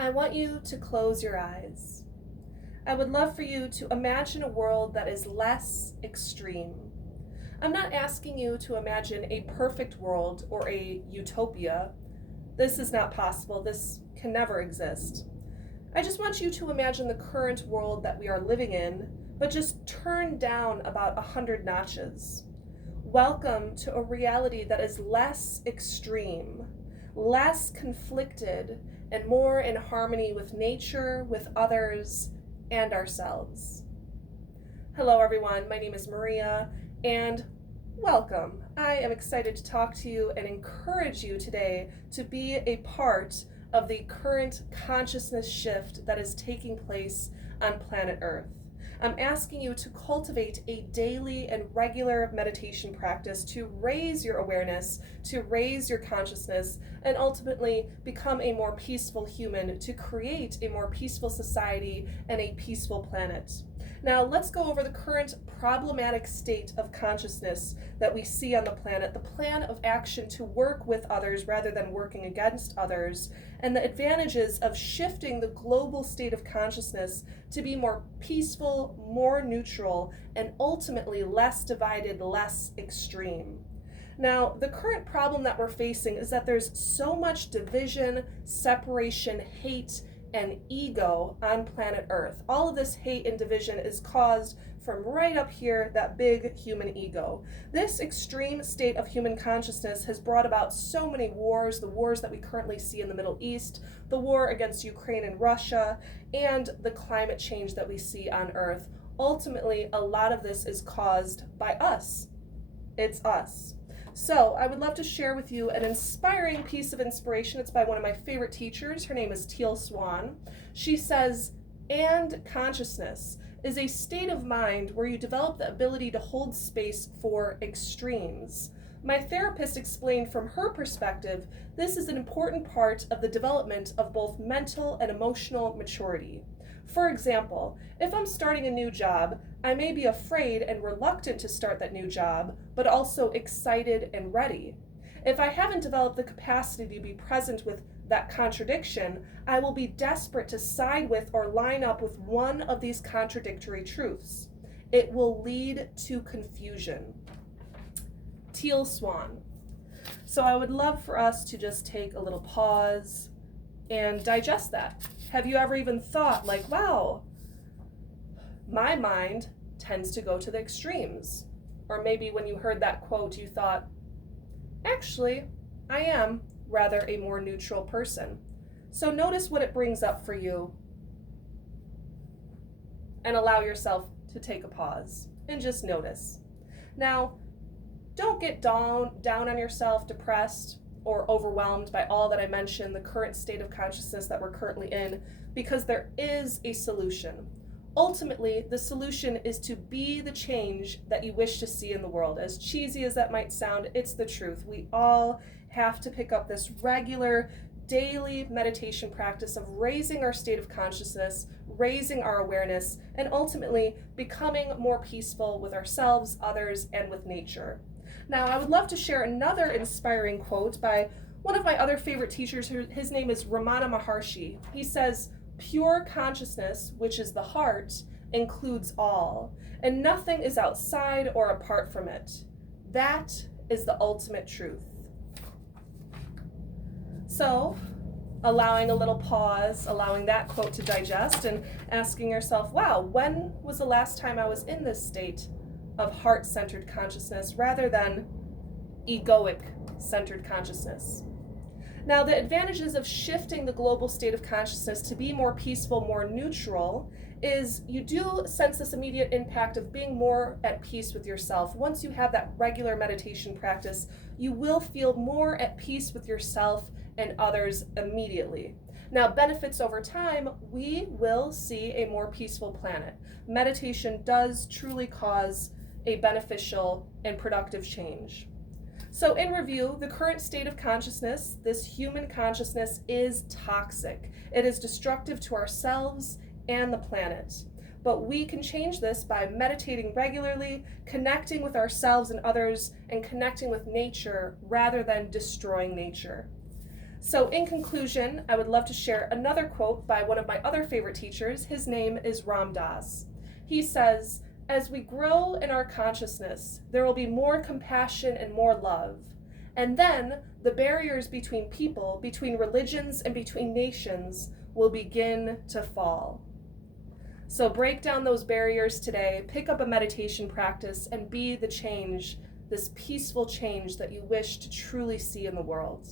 I want you to close your eyes. I would love for you to imagine a world that is less extreme. I'm not asking you to imagine a perfect world or a utopia. This is not possible. This can never exist. I just want you to imagine the current world that we are living in, but just turn down about 100 notches. Welcome to a reality that is less extreme, less conflicted, and more in harmony with nature, with others, and ourselves. Hello, everyone. My name is Maria, and welcome. I am excited to talk to you and encourage you today to be a part of the current consciousness shift that is taking place on planet Earth. I'm asking you to cultivate a daily and regular meditation practice to raise your awareness, to raise your consciousness, and ultimately become a more peaceful human, to create a more peaceful society and a peaceful planet. Now, let's go over the current problematic state of consciousness that we see on the planet, the plan of action to work with others rather than working against others, and the advantages of shifting the global state of consciousness to be more peaceful, more neutral, and ultimately less divided, less extreme. Now, the current problem that we're facing is that there's so much division, separation, hate, and ego on planet Earth. All of this hate and division is caused from right up here, that big human ego. This extreme state of human consciousness has brought about so many wars, the wars that we currently see in the Middle East, the war against Ukraine and Russia, and the climate change that we see on Earth. Ultimately, a lot of this is caused by us. It's us. So I would love to share with you an inspiring piece of inspiration. It's by one of my favorite teachers. Her name is Teal Swan. She says, "And consciousness is a state of mind where you develop the ability to hold space for extremes." My therapist explained from her perspective, this is an important part of the development of both mental and emotional maturity. For example, if I'm starting a new job, I may be afraid and reluctant to start that new job, but also excited and ready. If I haven't developed the capacity to be present with that contradiction, I will be desperate to side with or line up with one of these contradictory truths. It will lead to confusion. Teal Swan. So I would love for us to just take a little pause and digest that. Have you ever even thought, like, wow, my mind tends to go to the extremes? Or maybe when you heard that quote, you thought, actually, I am rather a more neutral person. So notice what it brings up for you and allow yourself to take a pause and just notice. Now, don't get down on yourself, depressed, or overwhelmed by all that I mentioned, the current state of consciousness that we're currently in, because there is a solution. Ultimately, the solution is to be the change that you wish to see in the world. As cheesy as that might sound, it's the truth. We all have to pick up this regular, daily meditation practice of raising our state of consciousness, raising our awareness, and ultimately becoming more peaceful with ourselves, others, and with nature. Now, I would love to share another inspiring quote by one of my other favorite teachers. His name is Ramana Maharshi. He says, "Pure consciousness, which is the heart, includes all, and nothing is outside or apart from it. That is the ultimate truth." So, allowing a little pause, allowing that quote to digest, and asking yourself, wow, when was the last time I was in this state of heart-centered consciousness rather than egoic-centered consciousness? Now, the advantages of shifting the global state of consciousness to be more peaceful, more neutral, is you do sense this immediate impact of being more at peace with yourself. Once you have that regular meditation practice, you will feel more at peace with yourself and others immediately. Now, benefits over time, we will see a more peaceful planet. Meditation does truly cause a beneficial and productive change. So in review, the current state of consciousness, this human consciousness, is toxic. It is destructive to ourselves and the planet. But we can change this by meditating regularly, connecting with ourselves and others, and connecting with nature rather than destroying nature. So, in conclusion, I would love to share another quote by one of my other favorite teachers. His name is Ram Dass. He says, "As we grow in our consciousness, there will be more compassion and more love. And then the barriers between people, between religions, and between nations will begin to fall." So break down those barriers today, pick up a meditation practice, and be the change, this peaceful change that you wish to truly see in the world.